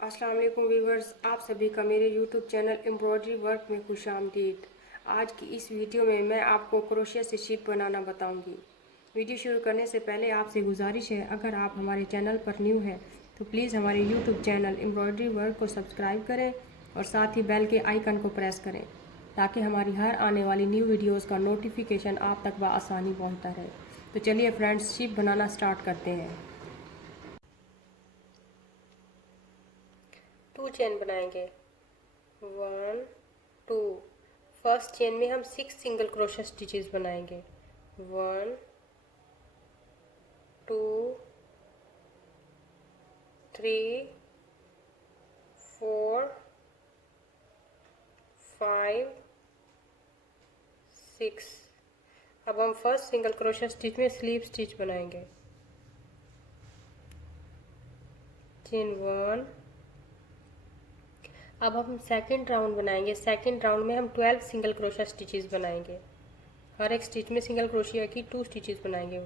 अस्सलाम वालेकुम व्यूवर्स, आप सभी का मेरे यूट्यूब चैनल एम्ब्रॉयडरी वर्क में खुशामदीद। आज की इस वीडियो में मैं आपको क्रोशिया से शीट बनाना बताऊंगी। वीडियो शुरू करने से पहले आपसे गुजारिश है, अगर आप हमारे चैनल पर न्यू हैं तो प्लीज़ हमारे यूट्यूब चैनल एम्ब्रॉयडरी वर्क को सब्सक्राइब करें और साथ ही बेल के आइकन को प्रेस करें ताकि हमारी हर आने वाली न्यू वीडियोज़ का नोटिफिकेशन आप तक बआसानी पहुँचता रहे। तो चलिए फ्रेंड्स, शीट बनाना स्टार्ट करते हैं। 2 चेन बनाएंगे। 1 2। फर्स्ट चेन में हम 6 सिंगल क्रोशा स्टिचेस बनाएंगे। 1 2 3 4 5 6। अब हम फर्स्ट सिंगल क्रोशा स्टिच में स्लीव स्टिच बनाएंगे। चेन 1। अब हम सेकंड राउंड बनाएंगे। सेकंड राउंड में हम 12 सिंगल क्रोशा स्टिचेस बनाएंगे। हर एक स्टिच में सिंगल क्रोशिया की 2 स्टिचेस बनाएंगे।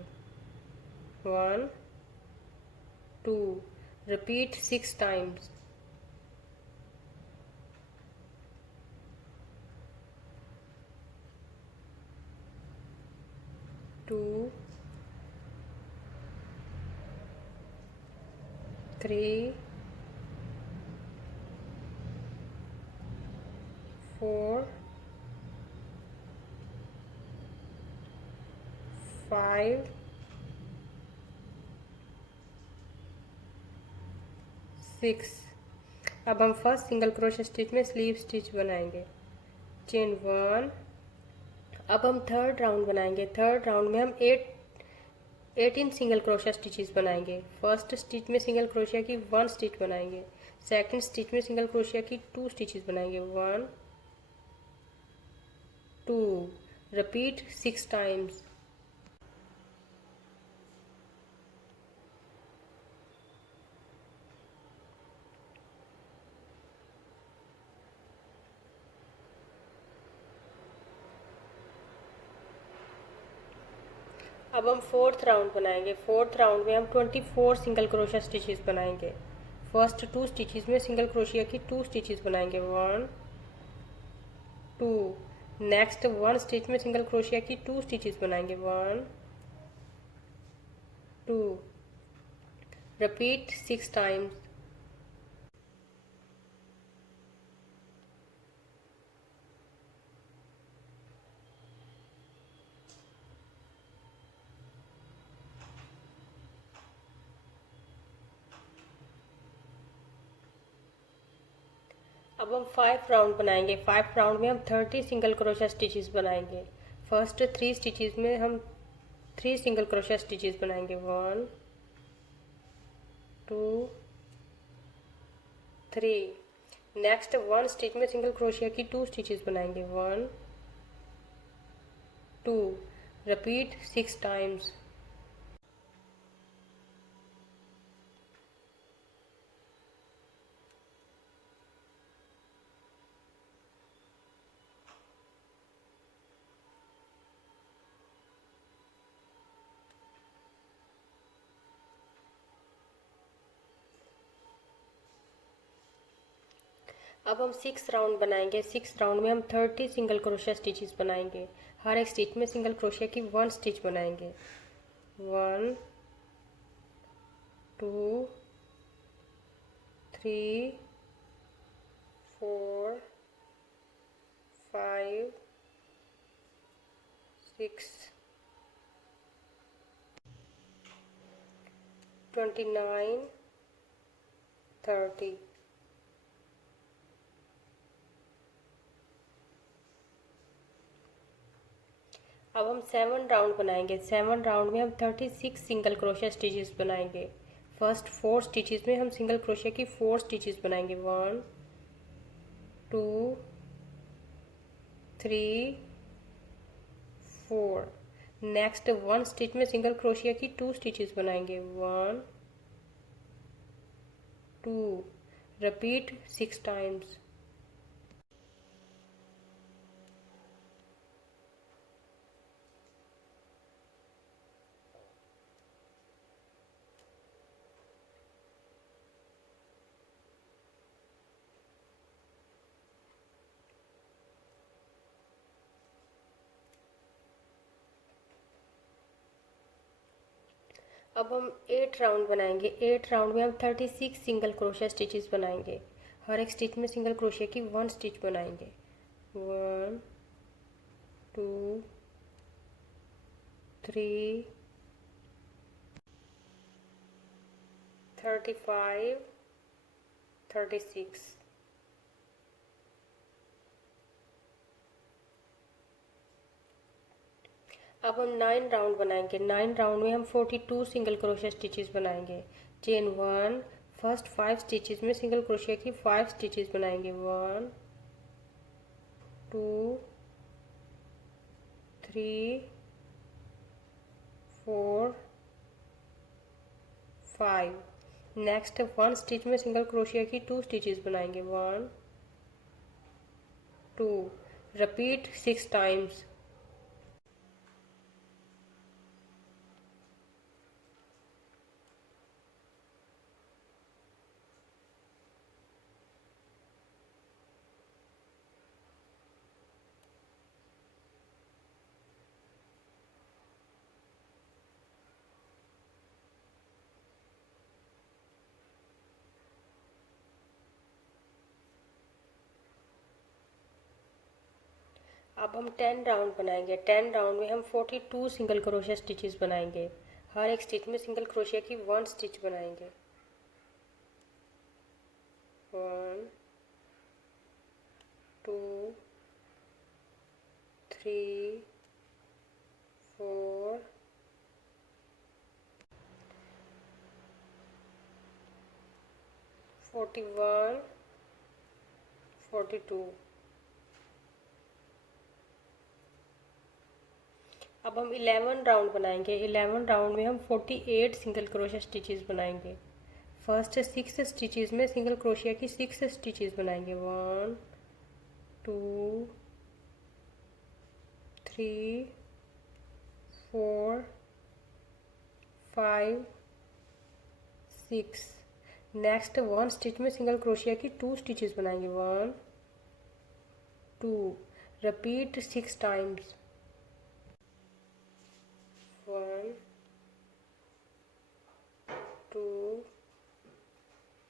1 2। Repeat 6 times. 2 3 4 5 6। अब हम फर्स्ट सिंगल क्रोशा स्टिच में स्लीव स्टिच बनाएंगे। चेन 1। अब हम थर्ड राउंड बनाएंगे। थर्ड राउंड में हम 18 सिंगल क्रोशा स्टिचेस बनाएंगे। फर्स्ट स्टिच में सिंगल क्रोशिया की 1 स्टिच बनाएंगे। सेकंड स्टिच में सिंगल क्रोशिया की 2 स्टिचेस बनाएंगे। 1 2। Repeat 6 times. अब हम फोर्थ राउंड बनाएंगे। फोर्थ राउंड में हम 24 सिंगल क्रोशिया स्टिचेस बनाएंगे। फर्स्ट 2 स्टिचेस में सिंगल क्रोशिया की 2 स्टिचेस बनाएंगे। 1 2। नेक्स्ट 1 स्टिच में सिंगल क्रोशिया की 2 स्टिचेस बनाएंगे। 1 2। Repeat 6 times. अब हम 5 राउंड बनाएंगे। 5 राउंड में हम 30 सिंगल क्रोशिया स्टिचेस बनाएंगे। फर्स्ट 3 स्टिचेस में हम 3 सिंगल क्रोशिया स्टिचेस बनाएंगे। 1 2 3। नेक्स्ट 1 स्टिच में सिंगल क्रोशिया की 2 स्टिचेस बनाएंगे। 1 2। Repeat 6 times. अब हम 6 राउंड बनाएंगे। 6 राउंड में हम 30 सिंगल क्रोशिया स्टिचेस बनाएंगे। हर एक स्टिच में सिंगल क्रोशिया की 1 स्टिच बनाएंगे। 1 2 3 4 5 6 29 30। अब हम 7 राउंड बनाएंगे। 7 राउंड में हम 36 सिंगल क्रोशिया स्टिचेस बनाएंगे। फर्स्ट 4 स्टिचेस में हम सिंगल क्रोशिया की 4 स्टिचेस बनाएंगे। 1 2 3 4। नेक्स्ट 1 स्टिच में सिंगल क्रोशिया की 2 स्टिचेस बनाएंगे। 1 2। Repeat 6 times. अब हम 8 राउंड बनाएंगे। 8 राउंड में हम 36 सिंगल क्रोशिया स्टिचेस बनाएंगे। हर एक स्टिच में सिंगल क्रोशिया की 1 स्टिच बनाएंगे। 1 2 3 35 36। अब हम 9 राउंड बनाएंगे। 9 राउंड में हम 42 सिंगल क्रोशिया स्टिचेस बनाएंगे। चेन 1, फर्स्ट 5 स्टिचेस में सिंगल क्रोशिया की 5 स्टिचेस बनाएंगे। 1 2 3 4 5। नेक्स्ट 1 स्टिच में सिंगल क्रोशिया की 2 स्टिचेस बनाएंगे। 1 2। Repeat 6 times. अब हम 10 राउंड बनाएंगे। 10 राउंड में हम 42 सिंगल क्रोशिया स्टिचेस बनाएंगे। हर एक स्टिच में सिंगल क्रोशिया की 1 स्टिच बनाएंगे। 1 2 3 4 41 42। अब हम 11 राउंड बनाएंगे। 11 राउंड में हम 48 सिंगल क्रोशिया स्टिचेस बनाएंगे। फर्स्ट 6 स्टिचेस में सिंगल क्रोशिया की 6 स्टिचेस बनाएंगे। 1 2 3 4 5 6। नेक्स्ट 1 स्टिच में सिंगल क्रोशिया की 2 स्टिचेस बनाएंगे। 1 2। Repeat 6 times. 1 2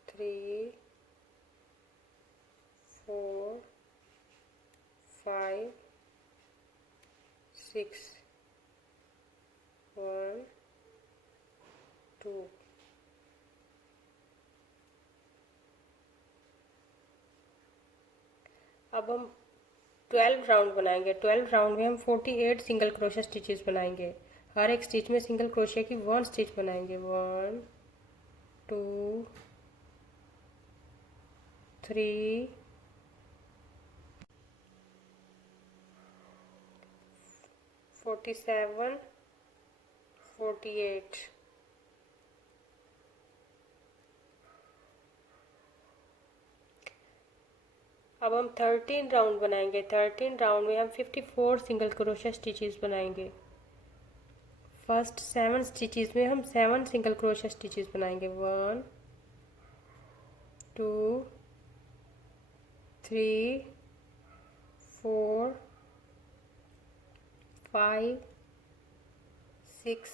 3 4 5 6। 1 2। अब हम 12 राउंड बनाएंगे। 12 राउंड में हम 48 सिंगल क्रोशिया स्टिचेस बनाएंगे। हर एक स्टिच में सिंगल क्रोशिया की 1 स्टिच बनाएंगे। 1 2 3 47 48। अब हम 13 राउंड बनाएंगे। 13 राउंड में हम 54 सिंगल क्रोशिया स्टिचेस बनाएंगे। फर्स्ट 7 स्टिचेस में हम 7 सिंगल क्रोशिया स्टिचेस बनाएंगे। 1 2 3 4 5 6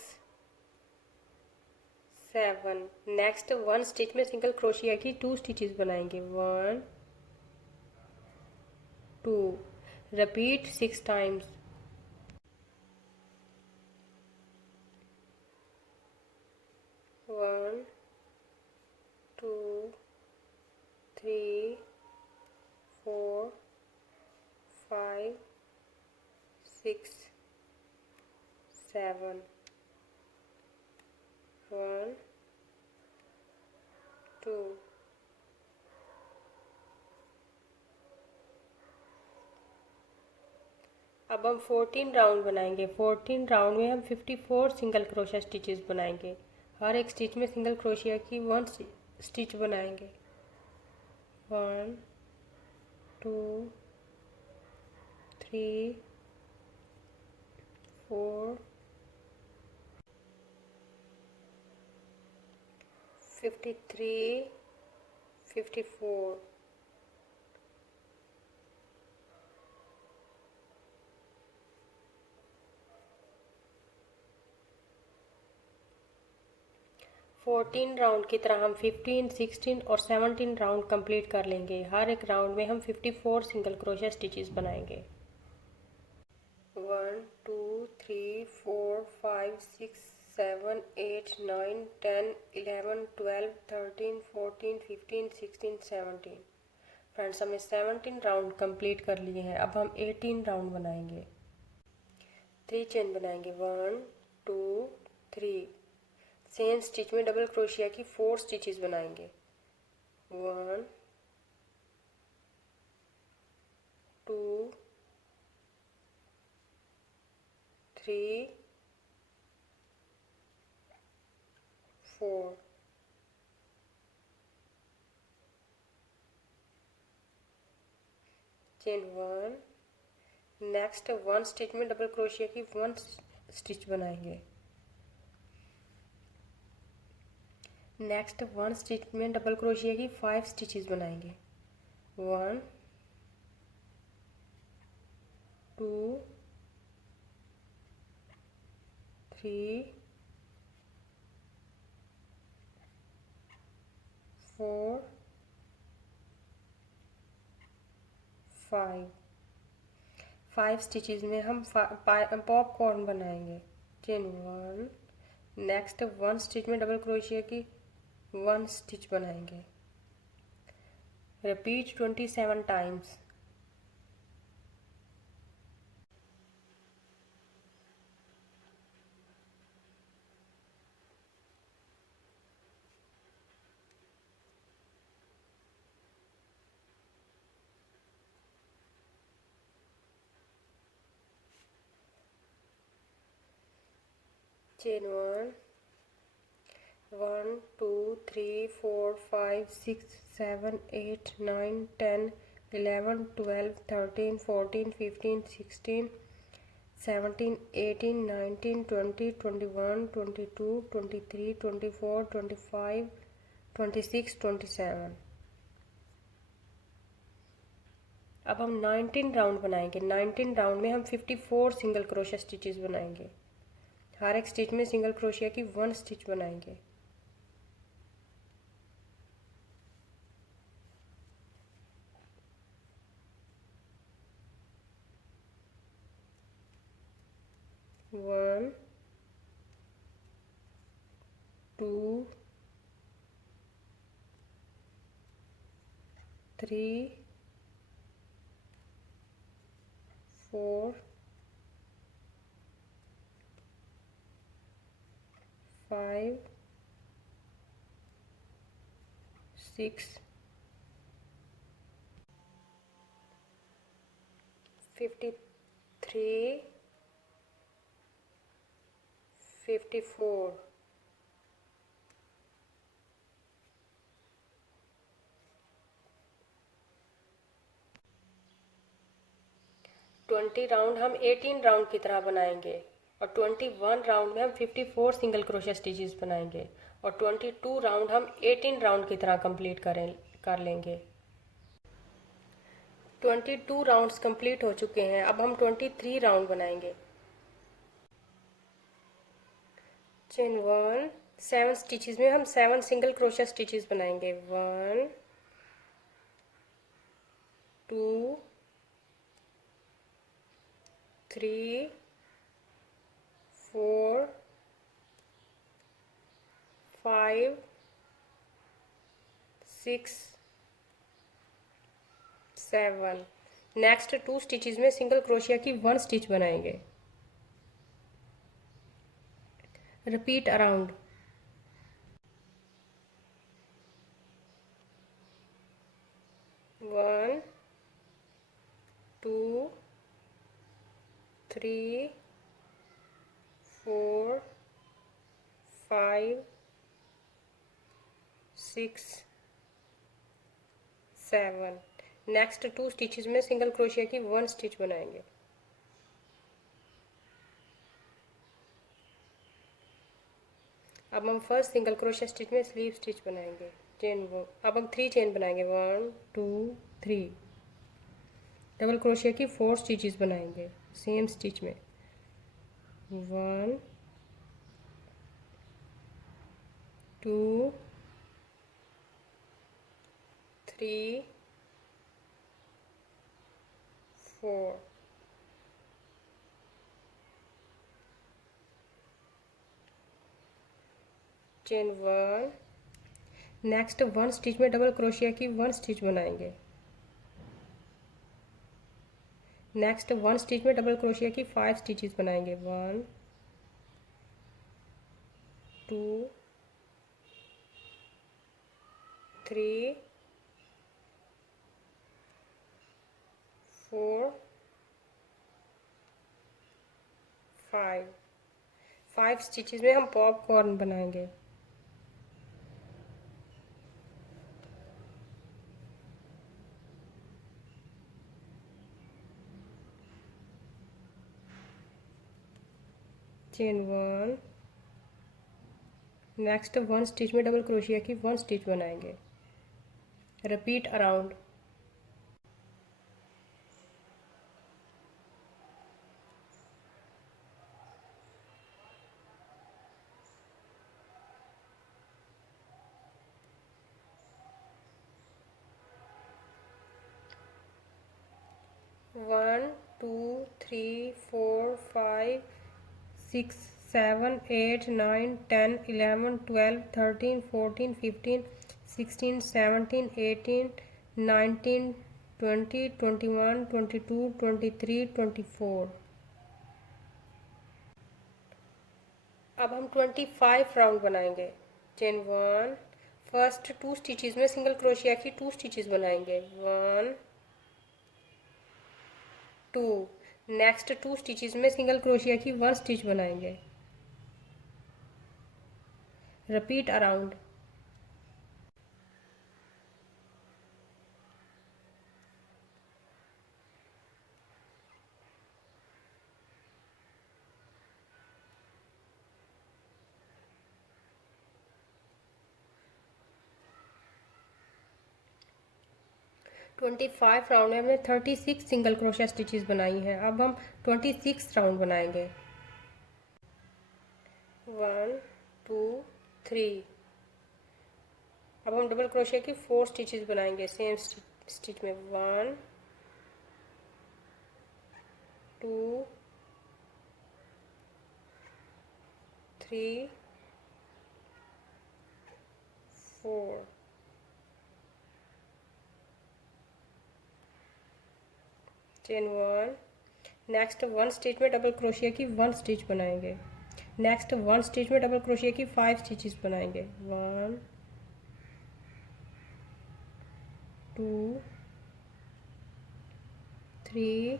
7। नेक्स्ट 1 स्टिच में सिंगल क्रोशिया की 2 स्टिचेस बनाएंगे। 1 2। Repeat 6 times. 1 2 3 4 5 6 7। 1 2। अब हम 14 राउंड बनाएंगे। 14 राउंड में हम 54 सिंगल क्रोशिया स्टिचेस बनाएंगे। हर एक स्टिच में सिंगल क्रोशिया की 1 स्टिच बनाएंगे। 1 2 3 4 53 54। 14 राउंड की तरह हम 15, 16 और 17 राउंड कंप्लीट कर लेंगे। हर एक राउंड में हम 54 सिंगल क्रोशिया स्टिचेस बनाएंगे। 1 2 3 4 5 6 7 8 9 10 11 12 13 14 15 16 17। फ्रेंड्स, हमने 17 राउंड कंप्लीट कर लिए हैं। अब हम 18 राउंड बनाएंगे। 3 चेन बनाएंगे, 1 2 3। सेम स्टिच में डबल क्रोशिया की 4 स्टिचेस बनाएंगे। 1 2 3 4। चेन 1। नेक्स्ट 1 स्टिच में डबल क्रोशिया की 1 स्टिच बनाएंगे। नेक्स्ट 1 स्टिच में डबल क्रोशिया की 5 स्टिचेस बनाएंगे। 1 2 3 4 5 स्टिचेस में हम पॉपकॉर्न बनाएंगे। चेन 1। नेक्स्ट 1 स्टिच में डबल क्रोशिया की 1 स्टिच बनाएंगे। Repeat 27 times. चेन 1 1 2 3 4 5 6 7 8 9 10 11 12 13 14 15 16 17 18 19 20 21 22 23 24 25 26 27। अब हम 19 राउंड बनाएंगे। 19 राउंड में हम 54 सिंगल क्रोशिया स्टिचेस बनाएंगे। हर एक स्टिच में सिंगल क्रोशिया की 1 स्टिच बनाएंगे। 1 2 3 4 5 6 53 54। 20 राउंड हम 18 राउंड की तरह बनाएंगे और 21 राउंड में हम 54 सिंगल क्रोशिया स्टिचेस बनाएंगे और 22 राउंड हम 18 राउंड की तरह कंप्लीट कर लेंगे। 22 राउंड्स कंप्लीट हो चुके हैं। अब हम 23 राउंड बनाएंगे। चेन 1। 7 स्टिचेस में हम 7 सिंगल क्रोशिया स्टिचेस बनाएंगे। 1 2 3 4 5 6 7। नेक्स्ट 2 स्टिचेस में सिंगल क्रोशिया की 1 स्टिच बनाएंगे। Repeat around. 1 2 3 4 5 6 7। नेक्स्ट 2 स्टिचेस में सिंगल क्रोशिया की 1 स्टिच बनाएंगे। अब हम फर्स्ट सिंगल क्रोशिया स्टिच में स्लीव स्टिच बनाएंगे। चेन अब हम 3 चेन बनाएंगे। 1 2 3। डबल क्रोशिया की 4 स्टिचेस बनाएंगे सेम स्टिच में। 1 2 3 4 चेन 1। नेक्स्ट 1 स्टिच में डबल क्रोशिया की 1 स्टिच बनाएंगे। नेक्स्ट 1 स्टिच में डबल क्रोशिया की 5 स्टिचेस बनाएंगे। 1 2 3 4 5 स्टिचेस में हम पॉपकॉर्न बनाएंगे। चेन 1। नेक्स्ट 1 स्टिच में डबल क्रोशिया की 1 स्टिच बनाएंगे। Repeat around. 1 2 3 4 5 6 7 8 9 10 11 12 13 14 15 16 17 18 19 20 21 22 23 24। अब हम 25 राउंड बनाएंगे। चेन 1। फर्स्ट 2 स्टिचेस में सिंगल क्रोशिया की 2 स्टिचेस बनाएंगे। 1 2। नेक्स्ट 2 स्टिचेस में सिंगल क्रोशिया की 1 स्टिच बनाएंगे। Repeat around. 25 राउंड में हमने 36 सिंगल क्रोशिया स्टिचेस बनाई हैं। अब हम 26 राउंड बनाएंगे। 1 2 3। अब हम डबल क्रोशिया की 4 स्टिचेस बनाएंगे सेम स्टिच में। 1 2 3 4। चेन 1। नेक्स्ट 1 स्टिच में डबल क्रोशिया की 1 स्टिच बनाएंगे। नेक्स्ट 1 स्टिच में डबल क्रोशिया की 5 स्टिचेस बनाएंगे। 1 2 3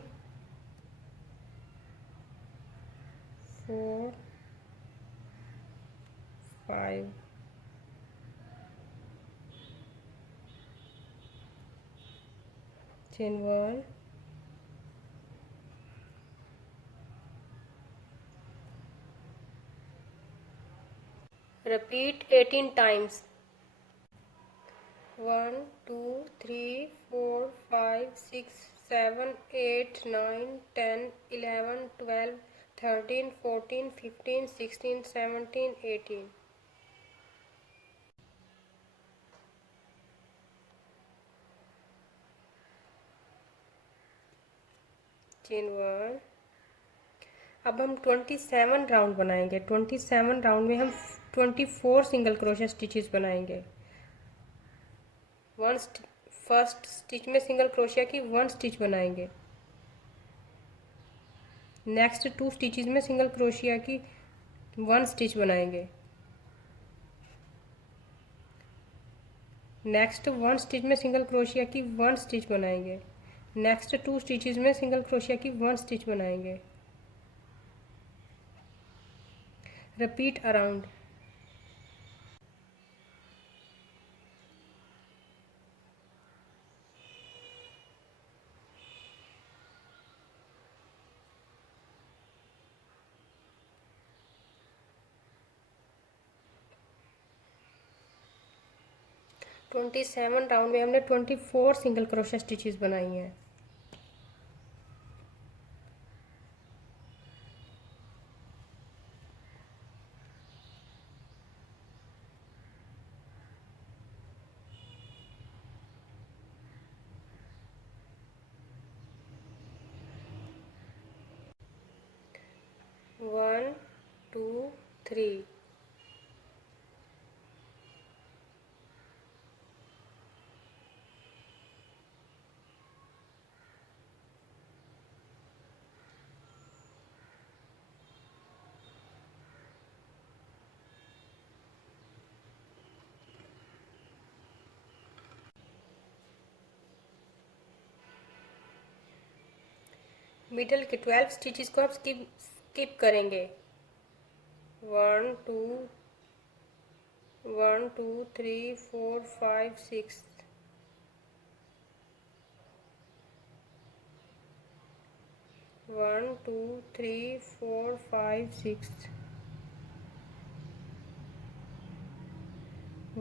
4 5। चेन 1। Repeat 18 times. 1 2 3 4 5 6 7 8 9 10 11 12 13 14 15 16 17 18। चेन 1। अब हम 27 राउंड बनाएंगे। 27 राउंड में हम 24 सिंगल क्रोशिया स्टिचेस बनाएंगे। फर्स्ट स्टिच में सिंगल क्रोशिया की 1 स्टिच बनाएंगे। नेक्स्ट 2 स्टिचेस में सिंगल क्रोशिया की 1 स्टिच बनाएंगे। नेक्स्ट 1 स्टिच में सिंगल क्रोशिया की 1 स्टिच बनाएंगे। नेक्स्ट 2 स्टिचेस में सिंगल क्रोशिया की 1 स्टिच बनाएंगे। Repeat around. 27 राउंड में हमने 24 सिंगल क्रोशिया स्टिचेस बनाई हैं। 1 2 3। मिडल के 12 स्टिचेस को आप स्किप करेंगे। 1 2 1 2 3 4 5 6। 1 2 3 4 5 6।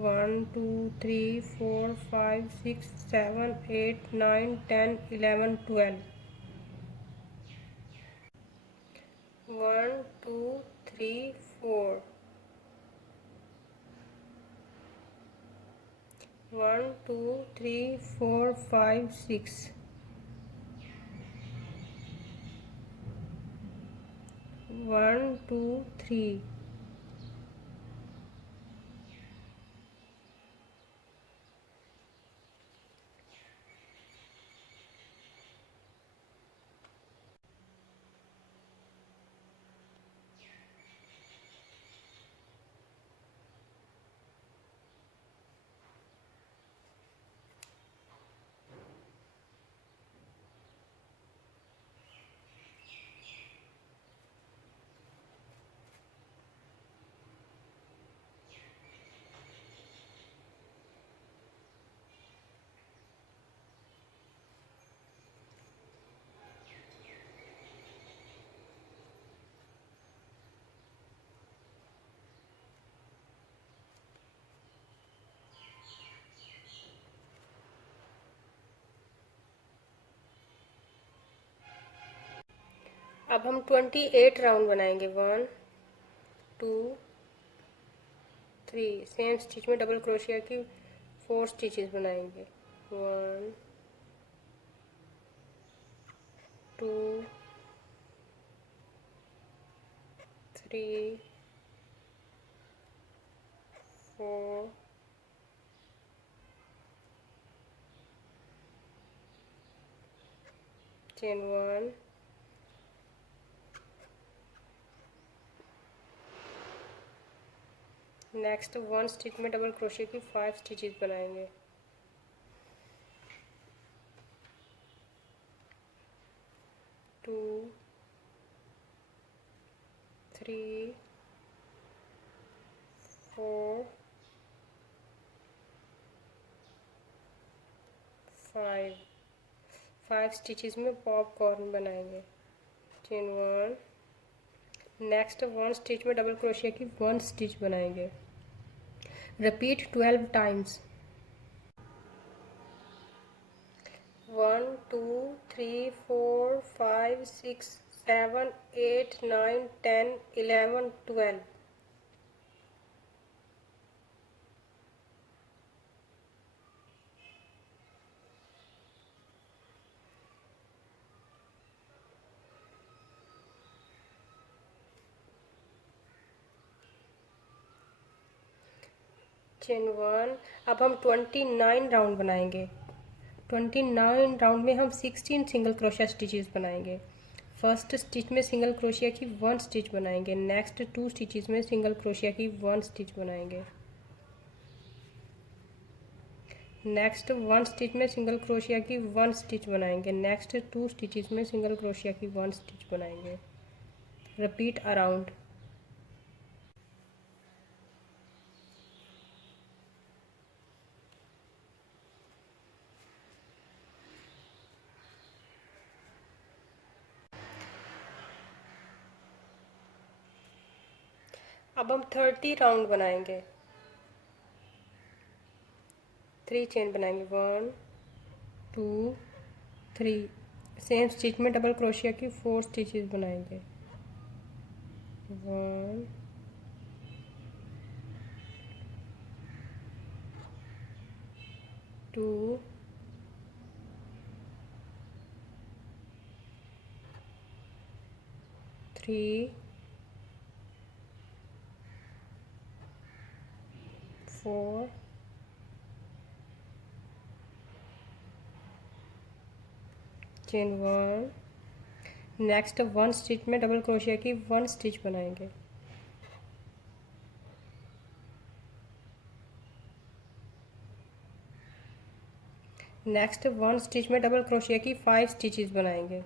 1 2 3 4 5 6 7 8 9 10 11 12। 1 2 3 4। 1 2 3 4 5 6। 1 2 3। अब हम 28 राउंड बनाएंगे। 1 2 3। सेम स्टिच में डबल क्रोशिया की 4 स्टिचेस बनाएंगे। 1 2 3 4 चेन 1। नेक्स्ट 1 स्टिच में डबल क्रोशिया की 5 स्टिचेस बनाएंगे। 2 3 4 5 स्टिचेस में पॉपकॉर्न बनाएंगे। चेन 1। नेक्स्ट 1 स्टिच में डबल क्रोशिया की 1 स्टिच बनाएंगे। Repeat 12 times. 1 2 3 4 5 6 7 8 9 10 11 12। चेन 1। अब हम 29 राउंड बनाएंगे। 29 राउंड में हम 16 सिंगल क्रोशिया स्टिचेस बनाएंगे। फर्स्ट स्टिच में सिंगल क्रोशिया की 1 स्टिच बनाएंगे। नेक्स्ट 2 स्टिचेस में सिंगल क्रोशिया की 1 स्टिच बनाएंगे। नेक्स्ट 1 स्टिच में सिंगल क्रोशिया की 1 स्टिच बनाएंगे। नेक्स्ट 2 स्टिचेस में सिंगल क्रोशिया की 1 स्टिच बनाएंगे। Repeat around. अब हम 30 राउंड बनाएंगे। 3 चेन बनाएंगे। 1 2 3। सेम स्टिच में डबल क्रोशिया की 4 स्टिचेस बनाएंगे। 1 2 3 4 चेन 1। नेक्स्ट 1 स्टिच में डबल क्रोशिया की 1 स्टिच बनाएंगे। नेक्स्ट 1 स्टिच में डबल क्रोशिया की 5 स्टिचेस बनाएंगे।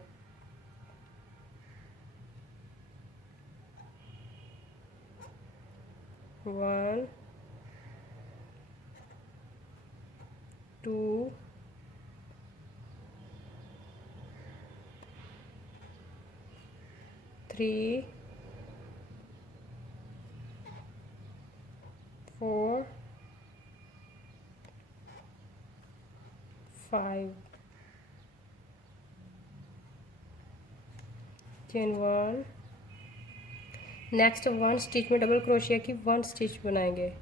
One, 2, 3, 4, 5 chain 1। नेक्स्ट 1 स्टिच में डबल क्रोशिया की 1 स्टिच बनाएंगे।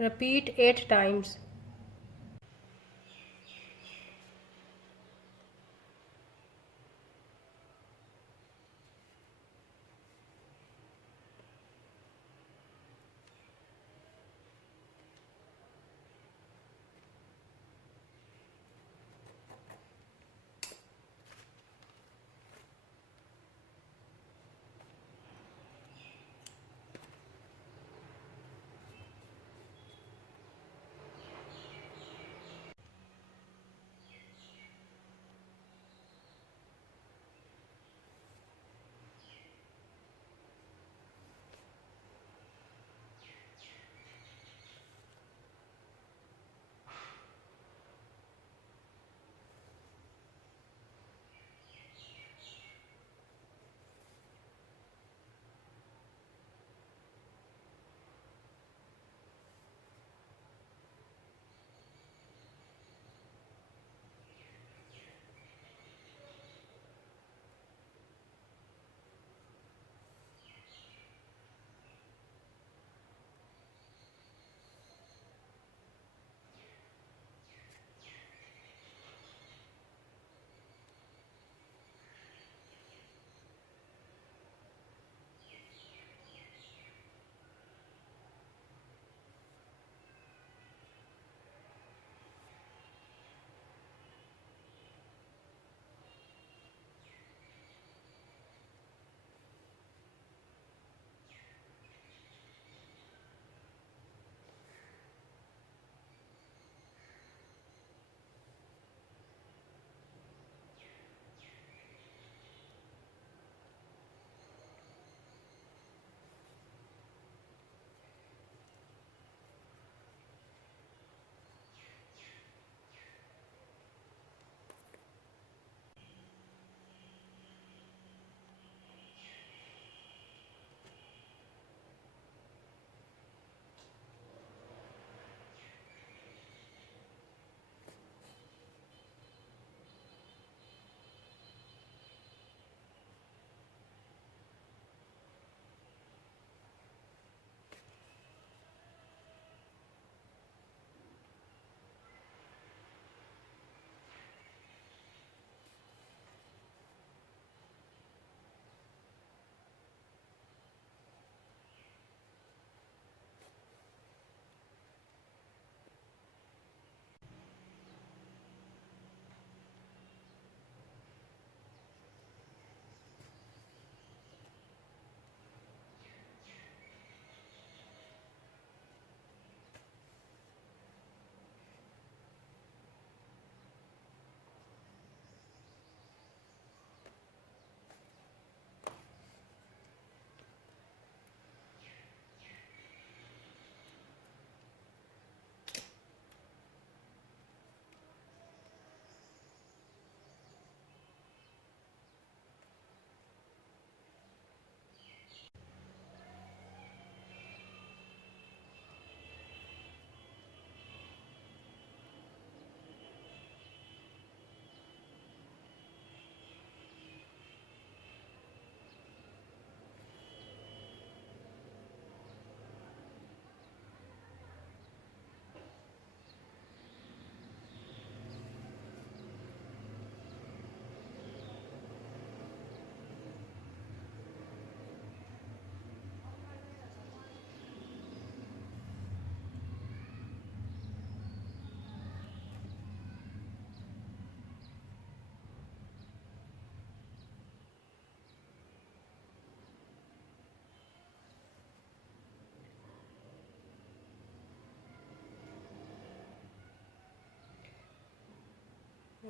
Repeat 8 times.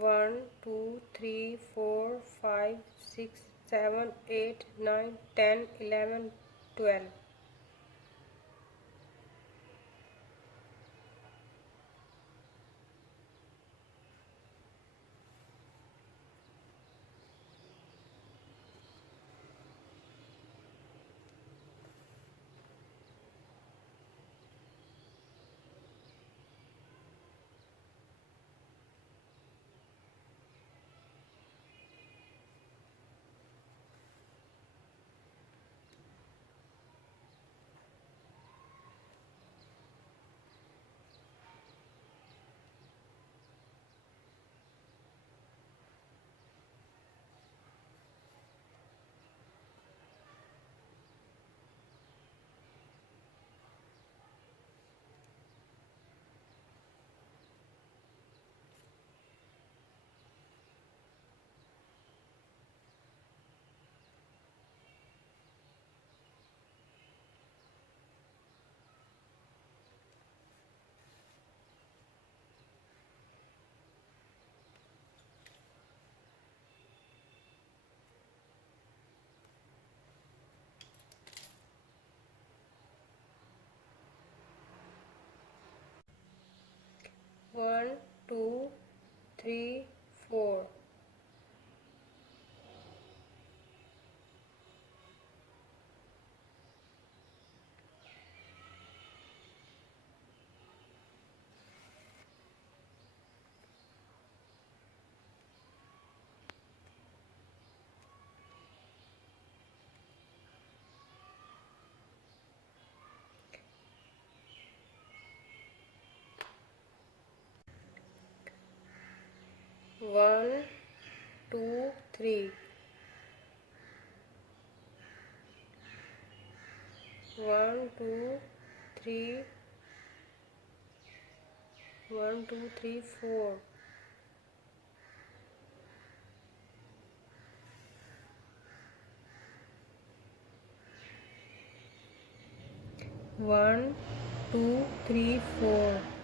1 2 3 4 5 6 7 8 9 10 11 12 1 2 3 4 1 2 3 1 2 3 1 2 3 4 1 2 3 4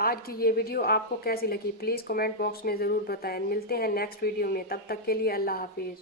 आज की ये वीडियो आपको कैसी लगी प्लीज़ कमेंट बॉक्स में ज़रूर बताएं। मिलते हैं नेक्स्ट वीडियो में, तब तक के लिए अल्लाह हाफिज़।